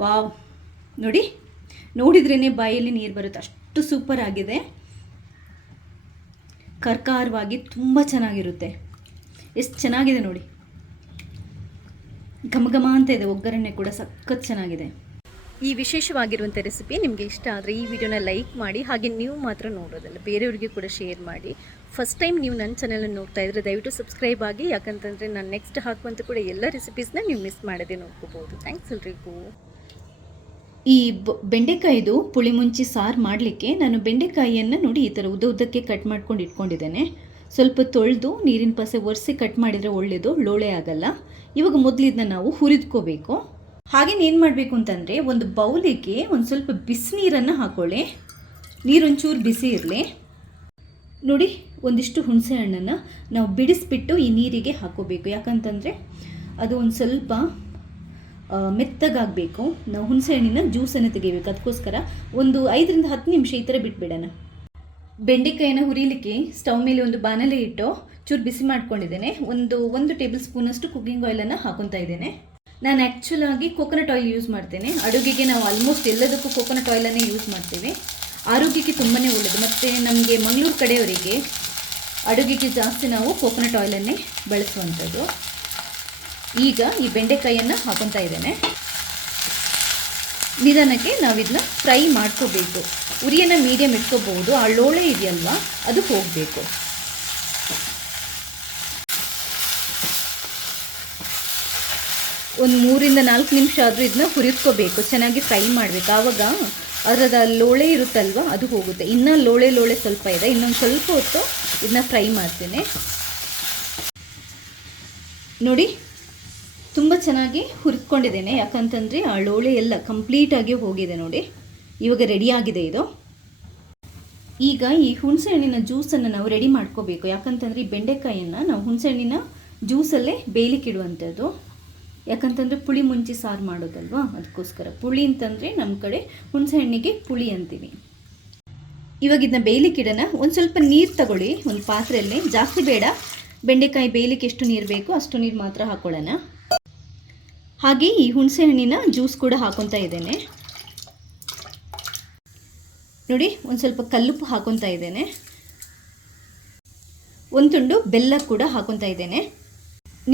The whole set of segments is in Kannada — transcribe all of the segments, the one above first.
ವಾವ್, ನೋಡಿ, ನೋಡಿದ್ರೇ ಬಾಯಲ್ಲಿ ನೀರು ಬರುತ್ತೆ, ಅಷ್ಟು ಸೂಪರ್ ಆಗಿದೆ. ಕರ್ಕಾರವಾಗಿ ತುಂಬ ಚೆನ್ನಾಗಿರುತ್ತೆ. ಎಷ್ಟು ಚೆನ್ನಾಗಿದೆ ನೋಡಿ, ಘಮ ಘಮ ಅಂತ ಇದೆ. ಒಗ್ಗರಣೆ ಕೂಡ ಸಖತ್ ಚೆನ್ನಾಗಿದೆ. ಈ ವಿಶೇಷವಾಗಿರುವಂಥ ರೆಸಿಪಿ ನಿಮಗೆ ಇಷ್ಟ ಆದರೆ ಈ ವಿಡಿಯೋನ ಲೈಕ್ ಮಾಡಿ, ಹಾಗೆ ನೀವು ಮಾತ್ರ ನೋಡೋದಲ್ಲ ಬೇರೆಯವರಿಗೆ ಕೂಡ ಶೇರ್ ಮಾಡಿ. ಫಸ್ಟ್ ಟೈಮ್ ನೀವು ನನ್ನ ಚಾನಲನ್ನು ನೋಡ್ತಾ ಇದ್ದರೆ ದಯವಿಟ್ಟು ಸಬ್ಸ್ಕ್ರೈಬ್ ಆಗಿ, ಯಾಕಂತಂದರೆ ನಾನು ನೆಕ್ಸ್ಟ್ ಹಾಕುವಂಥ ಕೂಡ ಎಲ್ಲ ರೆಸಿಪೀಸ್ನ ನೀವು ಮಿಸ್ ಮಾಡದೆ ನೋಡ್ಕೋಬೋದು. ಥ್ಯಾಂಕ್ಸ್ ಎಲ್ರಿಗೂ. ಈ ಬೆಂಡೆಕಾಯಿದು ಪುಳಿ ಮುಂಚಿ ಸಾರು ಮಾಡಲಿಕ್ಕೆ ನಾನು ಬೆಂಡೆಕಾಯಿಯನ್ನು ನೋಡಿ ಈ ಥರ ಉದ್ದಕ್ಕೆ ಕಟ್ ಮಾಡ್ಕೊಂಡು ಇಟ್ಕೊಂಡಿದ್ದೇನೆ. ಸ್ವಲ್ಪ ತೊಳೆದು ನೀರಿನ ಪಸೆ ಒರೆಸಿ ಕಟ್ ಮಾಡಿದರೆ ಒಳ್ಳೆಯದು, ಲೋಳೆ ಆಗಲ್ಲ. ಇವಾಗ ಮೊದಲು ಇದನ್ನ ನಾವು ಹುರಿದ್ಕೋಬೇಕು. ಹಾಗೇನು ಏನು ಮಾಡಬೇಕು ಅಂತಂದರೆ, ಒಂದು ಬೌಲಿಗೆ ಒಂದು ಸ್ವಲ್ಪ ಬಿಸಿನೀರನ್ನು ಹಾಕೊಳ್ಳಿ. ನೀರೊಂಚೂರು ಬಿಸಿ ಇರಲಿ. ನೋಡಿ, ಒಂದಿಷ್ಟು ಹುಣಸೆ ಹಣ್ಣನ್ನು ನಾವು ಬಿಡಿಸ್ಬಿಟ್ಟು ಈ ನೀರಿಗೆ ಹಾಕೋಬೇಕು. ಯಾಕಂತಂದರೆ ಅದು ಒಂದು ಸ್ವಲ್ಪ ಮೆತ್ತಗಾಗಬೇಕು. ನಾವು ಹುಣಸೆ ಹಣ್ಣಿನ ಜ್ಯೂಸನ್ನು ತೆಗಿಬೇಕು. ಅದಕ್ಕೋಸ್ಕರ ಒಂದು 5 ರಿಂದ 10 ನಿಮಿಷ ಈ ಥರ ಬಿಟ್ಬಿಡೋಣ. ಬೆಂಡೆಕಾಯಿನ ಹುರಿಲಿಕ್ಕೆ ಸ್ಟವ್ ಮೇಲೆ ಒಂದು ಬಾಣಲೆ ಇಟ್ಟು ಚೂರು ಬಿಸಿ ಮಾಡ್ಕೊಂಡಿದ್ದೇನೆ. ಒಂದು ಟೇಬಲ್ ಸ್ಪೂನಷ್ಟು ಕುಕ್ಕಿಂಗ್ ಆಯಿಲನ್ನು ಹಾಕೊತಾ ಇದ್ದೇನೆ. ನಾನು ಆ್ಯಕ್ಚುಲಾಗಿ ಕೋಕೋನಟ್ ಆಯಿಲ್ ಯೂಸ್ ಮಾಡ್ತೇನೆ. ಅಡುಗೆಗೆ ನಾವು ಆಲ್ಮೋಸ್ಟ್ ಎಲ್ಲದಕ್ಕೂ ಕೋಕೋನಟ್ ಆಯಿಲನ್ನೇ ಯೂಸ್ ಮಾಡ್ತೇವೆ. ಆರೋಗ್ಯಕ್ಕೆ ತುಂಬಾ ಒಳ್ಳೆಯದು. ಮತ್ತು ನಮಗೆ ಮಂಗಳೂರು ಕಡೆಯವರಿಗೆ ಅಡುಗೆಗೆ ಜಾಸ್ತಿ ನಾವು ಕೋಕೋನಟ್ ಆಯಿಲನ್ನೇ ಬಳಸುವಂಥದ್ದು. ಈಗ ಈ ಬೆಂಡೆಕಾಯಿಯನ್ನು ಹಾಕೊತಾ ಇದ್ದೇನೆ. ನಿಧಾನಕ್ಕೆ ನಾವಿದನ್ನ ಫ್ರೈ ಮಾಡ್ಕೋಬೇಕು. ಉರಿಯನ್ನು ಮೀಡಿಯಮ್ ಇಟ್ಕೋಬಹುದು. ಆ ಲೋಳೆ ಇದೆಯಲ್ವಾ, ಅದು ಹೋಗಬೇಕು. ಒಂದು 3 ರಿಂದ 4 ನಿಮಿಷ ಆದರೂ ಇದನ್ನ ಹುರಿದ್ಕೋಬೇಕು. ಚೆನ್ನಾಗಿ ಫ್ರೈ ಮಾಡಬೇಕು. ಆವಾಗ ಅದರದ ಲೋಳೆ ಇರುತ್ತಲ್ವ, ಅದು ಹೋಗುತ್ತೆ. ಇನ್ನೂ ಲೋಳೆ ಸ್ವಲ್ಪ ಇದೆ. ಇನ್ನೊಂದು ಸ್ವಲ್ಪ ಹೊತ್ತು ಇದನ್ನ ಫ್ರೈ ಮಾಡ್ತೇನೆ. ನೋಡಿ, ತುಂಬ ಚೆನ್ನಾಗಿ ಹುರಿದ್ಕೊಂಡಿದ್ದೇನೆ. ಯಾಕಂತಂದರೆ ಆ ಲೋಳೆ ಎಲ್ಲ ಕಂಪ್ಲೀಟಾಗಿ ಹೋಗಿದೆ. ನೋಡಿ, ಇವಾಗ ರೆಡಿಯಾಗಿದೆ ಇದು. ಈಗ ಈ ಹುಣಸೆ ಹಣ್ಣಿನ ಜ್ಯೂಸನ್ನು ನಾವು ರೆಡಿ ಮಾಡ್ಕೋಬೇಕು. ಯಾಕಂತಂದರೆ ಈ ಬೆಂಡೆಕಾಯಿಯನ್ನು ನಾವು ಹುಣಸೆ ಹಣ್ಣಿನ ಜ್ಯೂಸಲ್ಲೇ ಬೇಯಲಿಕ್ಕಿಡುವಂಥದ್ದು. ಯಾಕಂತಂದರೆ ಪುಳಿ ಮುಂಚಿ ಸಾರು ಮಾಡೋದಲ್ವಾ, ಅದಕ್ಕೋಸ್ಕರ. ಪುಳಿ ಅಂತಂದರೆ ನಮ್ಮ ಕಡೆ ಹುಣಸೆ ಹಣ್ಣಿಗೆ ಪುಳಿ ಅಂತೀವಿ. ಇವಾಗ ಇದನ್ನ ಬೇಯಲಿಕ್ಕಿಡೋಣ. ಒಂದು ಸ್ವಲ್ಪ ನೀರು ತಗೊಳ್ಳಿ ಒಂದು ಪಾತ್ರೆಯಲ್ಲಿ. ಜಾಸ್ತಿ ಬೇಡ, ಬೆಂಡೆಕಾಯಿ ಬೇಯಲಿಕ್ಕೆ ಎಷ್ಟು ನೀರು ಬೇಕೋ ಅಷ್ಟು ನೀರು ಮಾತ್ರ ಹಾಕೊಳ್ಳೋಣ. ಹಾಗೆ ಈ ಹುಣಸೆ ಹಣ್ಣಿನ ಜ್ಯೂಸ್ ಕೂಡ ಹಾಕೊತಾ ಇದ್ದೇನೆ. ನೋಡಿ, ಒಂದು ಸ್ವಲ್ಪ ಕಲ್ಲುಪ್ಪು ಹಾಕೊತಾ ಇದ್ದೇನೆ. ಒಂದು ತುಂಡು ಬೆಲ್ಲ ಕೂಡ ಹಾಕೊತಾ ಇದ್ದೇನೆ.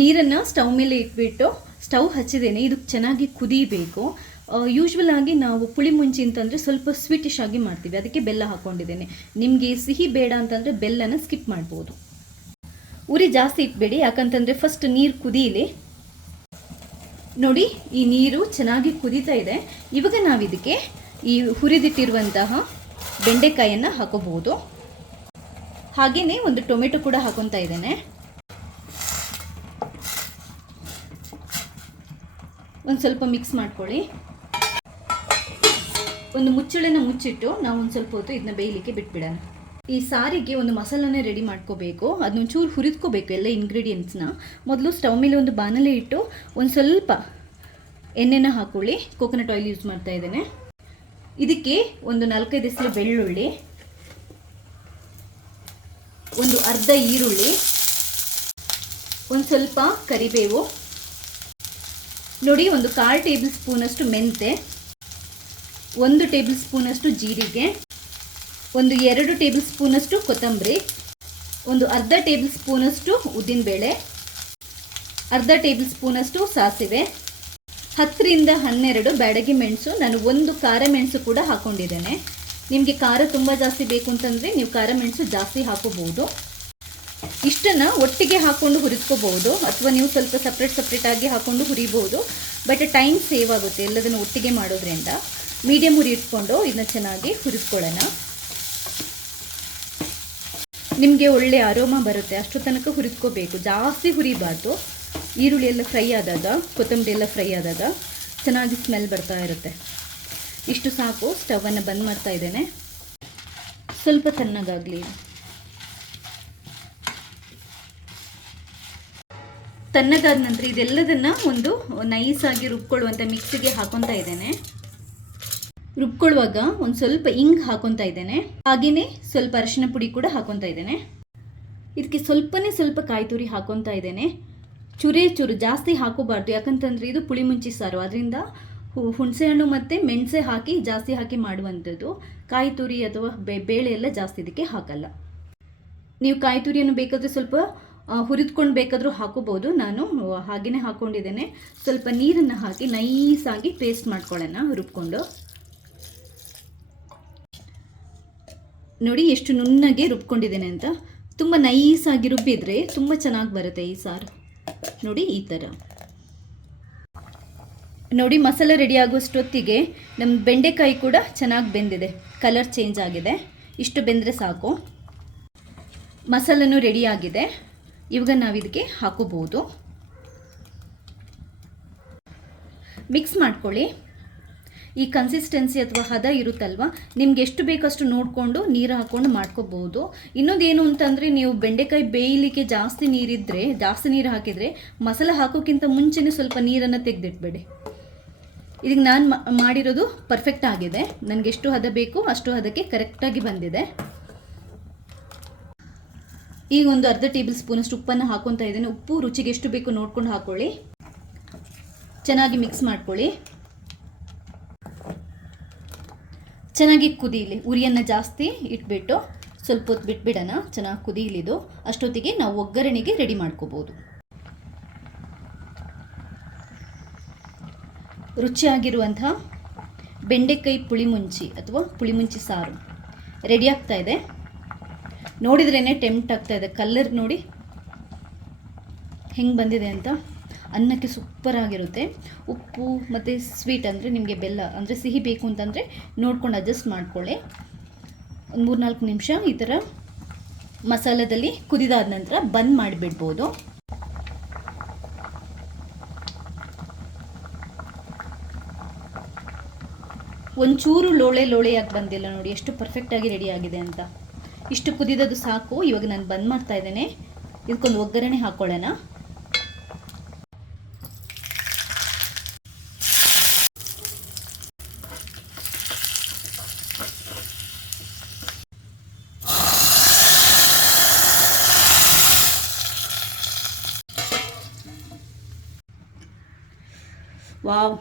ನೀರನ್ನು ಸ್ಟವ್ ಮೇಲೆ ಇಟ್ಬಿಟ್ಟು ಸ್ಟವ್ ಹಚ್ಚಿದ್ದೇನೆ. ಇದು ಚೆನ್ನಾಗಿ ಕುದಿಬೇಕು. ಯೂಶ್ವಲ್ ಆಗಿ ನಾವು ಪುಳಿ ಮುಂಚಿ ಅಂತಂದರೆ ಸ್ವಲ್ಪ ಸ್ವೀಟಿಶ್ ಆಗಿ ಮಾಡ್ತೀವಿ, ಅದಕ್ಕೆ ಬೆಲ್ಲ ಹಾಕ್ಕೊಂಡಿದ್ದೇನೆ. ನಿಮಗೆ ಸಿಹಿ ಬೇಡ ಅಂತಂದರೆ ಬೆಲ್ಲನ ಸ್ಕಿಪ್ ಮಾಡ್ಬೋದು. ಉರಿ ಜಾಸ್ತಿ ಇಟ್ಬೇಡಿ, ಯಾಕಂತಂದರೆ ಫಸ್ಟ್ ನೀರು ಕುದೀಲಿ. ನೋಡಿ, ಈ ನೀರು ಚೆನ್ನಾಗಿ ಕುದೀತಾ ಇದೆ. ಇವಾಗ ನಾವಿದಕ್ಕೆ ಈ ಹುರಿದಿಟ್ಟಿರುವಂತಹ ಬೆಂಡೆಕಾಯನ್ನು ಹಾಕೋಬಹುದು. ಹಾಗೆಯೇ ಒಂದು ಟೊಮೆಟೊ ಕೂಡ ಹಾಕೊತಾ ಇದ್ದೇನೆ. ಒಂದು ಸ್ವಲ್ಪ ಮಿಕ್ಸ್ ಮಾಡ್ಕೊಳ್ಳಿ. ಒಂದು ಮುಚ್ಚಳನ ಮುಚ್ಚಿಟ್ಟು ನಾವು ಒಂದು ಸ್ವಲ್ಪ ಹೊತ್ತು ಇದನ್ನ ಬೇಯಲಿಕ್ಕೆ ಬಿಟ್ಬಿಡೋಣ. ಈ ಸಾರಿಗೆ ಒಂದು ಮಸಾಲನೇ ರೆಡಿ ಮಾಡ್ಕೋಬೇಕು. ಅದನ್ನ ಚೂರು ಹುರಿದ್ಕೋಬೇಕು ಎಲ್ಲ ಇಂಗ್ರೀಡಿಯೆಂಟ್ಸ್ನ. ಮೊದಲು ಸ್ಟವ್ ಮೇಲೆ ಒಂದು ಬಾಣಲೆ ಇಟ್ಟು ಒಂದು ಸ್ವಲ್ಪ ಎಣ್ಣೆನ ಹಾಕೊಳ್ಳಿ. ಕೋಕೋನಟ್ ಆಯಿಲ್ ಯೂಸ್ ಮಾಡ್ತಾ ಇದ್ದೇನೆ. ಇದಕ್ಕೆ ಒಂದು 4-5 ಎಸಳು ಬೆಳ್ಳುಳ್ಳಿ, ಒಂದು ಅರ್ಧ ಈರುಳ್ಳಿ, ಒಂದು ಸ್ವಲ್ಪ ಕರಿಬೇವು, ನೋಡಿ ಒಂದು 1/4 ಟೇಬಲ್ ಸ್ಪೂನಷ್ಟು ಮೆಂತೆ, 1 ಟೇಬಲ್ ಸ್ಪೂನಷ್ಟು ಜೀರಿಗೆ, ಒಂದು 2 ಟೇಬಲ್ ಸ್ಪೂನಷ್ಟು ಕೊತ್ತಂಬರಿ, ಒಂದು ಅರ್ಧ ಟೇಬಲ್ ಸ್ಪೂನಷ್ಟು ಉದ್ದಿನಬೇಳೆ, ಅರ್ಧ ಟೇಬಲ್ ಸ್ಪೂನಷ್ಟು ಸಾಸಿವೆ, 10 ರಿಂದ 12 ಬ್ಯಾಡಗಿ ಮೆಣಸು. ನಾನು ಒಂದು ಖಾರ ಮೆಣಸು ಕೂಡ ಹಾಕೊಂಡಿದ್ದೇನೆ. ನಿಮಗೆ ಖಾರ ತುಂಬ ಜಾಸ್ತಿ ಬೇಕು ಅಂತಂದರೆ ನೀವು ಖಾರ ಮೆಣಸು ಜಾಸ್ತಿ ಹಾಕೋಬಹುದು. ಇಷ್ಟನ್ನು ಒಟ್ಟಿಗೆ ಹಾಕ್ಕೊಂಡು ಹುರಿದ್ಕೋಬಹುದು, ಅಥವಾ ನೀವು ಸ್ವಲ್ಪ ಸಪ್ರೇಟಾಗಿ ಹಾಕ್ಕೊಂಡು ಹುರಿಬಹುದು. ಬಟ್ ಟೈಮ್ ಸೇವ್ ಆಗುತ್ತೆ ಎಲ್ಲದನ್ನು ಒಟ್ಟಿಗೆ ಮಾಡೋದ್ರಿಂದ. ಮೀಡಿಯಮ್ ಹುರಿ ಇಟ್ಕೊಂಡು ಇದನ್ನ ಚೆನ್ನಾಗಿ ಹುರಿದ್ಕೊಳ್ಳೋಣ. ನಿಮಗೆ ಒಳ್ಳೆ ಅರೋಮಾ ಬರುತ್ತೆ, ಅಷ್ಟು ತನಕ ಹುರಿದ್ಕೋಬೇಕು. ಜಾಸ್ತಿ ಹುರಿಬಾರ್ದು. ಈರುಳ್ಳಿ ಎಲ್ಲ ಫ್ರೈ ಆದಾಗ, ಕೊತ್ತಂಬರಿ ಎಲ್ಲ ಫ್ರೈ ಆದಾಗ ಚೆನ್ನಾಗಿ ಸ್ಮೆಲ್ ಬರ್ತಾ ಇರುತ್ತೆ. ಇಷ್ಟು ಸಾಕು. ಸ್ಟವನ್ನು ಬಂದ್ ಮಾಡ್ತಾ ಇದ್ದೇನೆ. ಸ್ವಲ್ಪ ತಣ್ಣಗಾಗಲಿ. ತಣ್ಣಗಾದ ನಂತರ ಇದೆಲ್ಲದನ್ನು ಒಂದು ನೈಸಾಗಿ ರುಬ್ಕೊಳ್ಳುವಂಥ ಮಿಕ್ಸಿಗೆ ಹಾಕೊತಾ ಇದ್ದೇನೆ. ರುಬ್ಕೊಳ್ಳುವಾಗ ಒಂದು ಸ್ವಲ್ಪ ಇಂಗ್ ಹಾಕೊತಾ ಇದ್ದೇನೆ. ಹಾಗೆಯೇ ಸ್ವಲ್ಪ ಅರಿಶಿನ ಪುಡಿ ಕೂಡ ಹಾಕೊತಾ ಇದ್ದೇನೆ. ಇದಕ್ಕೆ ಸ್ವಲ್ಪ ಕಾಯಿ ತುರಿ ಹಾಕೊತಾ ಇದ್ದೇನೆ. ಚೂರು ಜಾಸ್ತಿ ಹಾಕೋಬಾರ್ದು, ಯಾಕಂತಂದರೆ ಇದು ಪುಳಿ ಮುಂಚಿ ಸಾರು, ಅದರಿಂದ ಹುಣಸೆಹಣ್ಣು ಮತ್ತು ಮೆಣಸೆ ಹಾಕಿ ಜಾಸ್ತಿ ಹಾಕಿ ಮಾಡುವಂಥದ್ದು. ಕಾಯಿ ತುರಿ ಅಥವಾ ಬೇಳೆ ಎಲ್ಲ ಜಾಸ್ತಿ ಇದಕ್ಕೆ ಹಾಕಲ್ಲ. ನೀವು ಕಾಯಿ ತುರಿಯನ್ನು ಬೇಕಾದರೆ ಸ್ವಲ್ಪ ಹುರಿದ್ಕೊಂಡು ಬೇಕಾದರೂ ಹಾಕೋಬೋದು. ನಾನು ಹಾಗೆಯೇ ಹಾಕ್ಕೊಂಡಿದ್ದೇನೆ. ಸ್ವಲ್ಪ ನೀರನ್ನು ಹಾಕಿ ನೈಸಾಗಿ ಪೇಸ್ಟ್ ಮಾಡ್ಕೊಳ್ಳೋಣ ರುಬ್ಕೊಂಡು. ನೋಡಿ ಎಷ್ಟು ನುಣ್ಣಗೆ ರುಬ್ಕೊಂಡಿದ್ದೇನೆ ಅಂತ. ತುಂಬ ನೈಸಾಗಿ ರುಬ್ಬಿದರೆ ತುಂಬ ಚೆನ್ನಾಗಿ ಬರುತ್ತೆ ಈ ಸಾರು. ನೋಡಿ ಈ ಥರ. ನೋಡಿ ಮಸಾಲೆ ರೆಡಿ ಆಗೋಷ್ಟೊತ್ತಿಗೆ ನಮ್ಮ ಬೆಂಡೆಕಾಯಿ ಕೂಡ ಚೆನ್ನಾಗಿ ಬೆಂದಿದೆ, ಕಲರ್ ಚೇಂಜ್ ಆಗಿದೆ. ಇಷ್ಟು ಬೆಂದರೆ ಸಾಕು. ಮಸಾಲೆನೂ ರೆಡಿಯಾಗಿದೆ. ಇವಾಗ ನಾವು ಇದಕ್ಕೆ ಹಾಕೋಬಹುದು. ಮಿಕ್ಸ್ ಮಾಡ್ಕೊಳ್ಳಿ. ಈ ಕನ್ಸಿಸ್ಟೆನ್ಸಿ ಅಥವಾ ಹದ ಇರುತ್ತಲ್ವ, ನಿಮ್ಗೆ ಎಷ್ಟು ಬೇಕಷ್ಟು ನೋಡಿಕೊಂಡು ನೀರು ಹಾಕ್ಕೊಂಡು ಮಾಡ್ಕೋಬಹುದು. ಇನ್ನೊಂದು ಏನು ಅಂತಂದರೆ, ನೀವು ಬೆಂಡೆಕಾಯಿ ಬೇಯಲಿಕ್ಕೆ ಜಾಸ್ತಿ ನೀರು ಹಾಕಿದರೆ ಮಸಾಲೆ ಹಾಕೋಕ್ಕಿಂತ ಮುಂಚೆನೇ ಸ್ವಲ್ಪ ನೀರನ್ನು ತೆಗೆದಿಟ್ಬೇಡಿ. ಇದಕ್ಕೆ ನಾನು ಮಾಡಿರೋದು ಪರ್ಫೆಕ್ಟ್ ಆಗಿದೆ. ನನಗೆ ಎಷ್ಟು ಹದ ಬೇಕು ಅಷ್ಟು ಹದಕ್ಕೆ ಕರೆಕ್ಟಾಗಿ ಬಂದಿದೆ. ಈಗ ಒಂದು ಅರ್ಧ ಟೇಬಲ್ ಸ್ಪೂನಷ್ಟು ಉಪ್ಪನ್ನು ಹಾಕೊತಾ ಇದ್ದೇನೆ. ಉಪ್ಪು ರುಚಿಗೆ ಎಷ್ಟು ಬೇಕು ನೋಡ್ಕೊಂಡು ಹಾಕೊಳ್ಳಿ. ಚೆನ್ನಾಗಿ ಮಿಕ್ಸ್ ಮಾಡ್ಕೊಳ್ಳಿ. ಚೆನ್ನಾಗಿ ಕುದೀಲಿ. ಉರಿಯನ್ನು ಜಾಸ್ತಿ ಇಟ್ಬಿಟ್ಟು ಸ್ವಲ್ಪ ಹೊತ್ತು ಬಿಟ್ಬಿಡೋಣ. ಚೆನ್ನಾಗಿ ಕುದೀಲಿದು. ಅಷ್ಟೊತ್ತಿಗೆ ನಾವು ಒಗ್ಗರಣೆಗೆ ರೆಡಿ ಮಾಡ್ಕೋಬೋದು. ರುಚಿಯಾಗಿರುವಂತಹ ಬೆಂಡೆಕಾಯಿ ಪುಳಿಮುಂಚಿ ಅಥವಾ ಪುಳಿಮುಂಚಿ ಸಾರು ರೆಡಿ ಆಗ್ತಾ ಇದೆ. ನೋಡಿದ್ರೇ ಟೆಂಪ್ಟ್ ಆಗ್ತಾ ಇದೆ. ಕಲರ್ ನೋಡಿ ಹೆಂಗೆ ಬಂದಿದೆ ಅಂತ. ಅನ್ನಕ್ಕೆ ಸೂಪರ್ ಆಗಿರುತ್ತೆ. ಉಪ್ಪು ಮತ್ತು ಸ್ವೀಟ್ ಅಂದರೆ ನಿಮಗೆ ಬೆಲ್ಲ ಅಂದರೆ ಸಿಹಿ ಬೇಕು ಅಂತಂದರೆ ನೋಡ್ಕೊಂಡು ಅಡ್ಜಸ್ಟ್ ಮಾಡ್ಕೊಳ್ಳಿ. ಒಂದು 3-4 ನಿಮಿಷ ಈ ಥರ ಮಸಾಲದಲ್ಲಿ ಕುದಿದಾದ ನಂತರ ಬಂದ್ ಮಾಡಿಬಿಡ್ಬೋದು. ಒಂಚೂರು ಲೋಳೆಯಾಗಿ ಬಂದಿಲ್ಲ. ನೋಡಿ ಎಷ್ಟು ಪರ್ಫೆಕ್ಟಾಗಿ ರೆಡಿ ಆಗಿದೆ ಅಂತ. ಇಷ್ಟು ಕುದಿದದು ಸಾಕು. ಇವಾಗ ನಾನು ಬಂದ್ ಮಾಡ್ತಾ ಇದ್ದೇನೆ. ಇದಕ್ಕೊಂದು ಒಗ್ಗರಣೆ ಹಾಕ್ಕೊಳ್ಳೋಣ. ವಾವ್,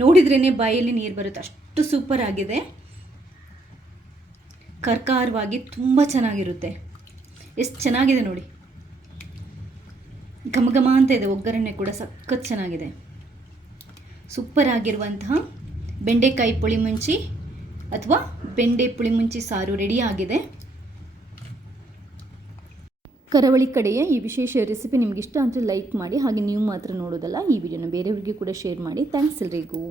ನೋಡಿದ್ರೇ ಬಾಯಲ್ಲಿ ನೀರು ಬರುತ್ತೆ. ಅಷ್ಟು ಸೂಪರ್ ಆಗಿದೆ. ಕರ್ಕಾರವಾಗಿ ತುಂಬ ಚೆನ್ನಾಗಿರುತ್ತೆ. ಎಷ್ಟು ಚೆನ್ನಾಗಿದೆ ನೋಡಿ. ಘಮ ಅಂತ ಇದೆ. ಒಗ್ಗರಣೆ ಕೂಡ ಸಖತ್ ಚೆನ್ನಾಗಿದೆ. ಸೂಪರ್ ಆಗಿರುವಂತಹ ಬೆಂಡೆಕಾಯಿ ಪುಳಿಮುಂಚಿ ಅಥವಾ ಬೆಂಡೆ ಪುಳಿಮುಂಚಿ ಸಾರು ರೆಡಿ ಆಗಿದೆ. ಕರಾವಳಿ ಕಡೆಯ ಈ ವಿಶೇಷ ರೆಸಿಪಿ ನಿಮ್ಗೆ ಇಷ್ಟ ಅಂದರೆ ಲೈಕ್ ಮಾಡಿ. ಹಾಗೆ ನೀವು ಮಾತ್ರ ನೋಡೋದಲ್ಲ, ಈ ವಿಡಿಯೋನ ಬೇರೆಯವರಿಗೆ ಕೂಡ ಶೇರ್ ಮಾಡಿ. ಥ್ಯಾಂಕ್ಸ್ ಎಲ್ರಿಗೂ.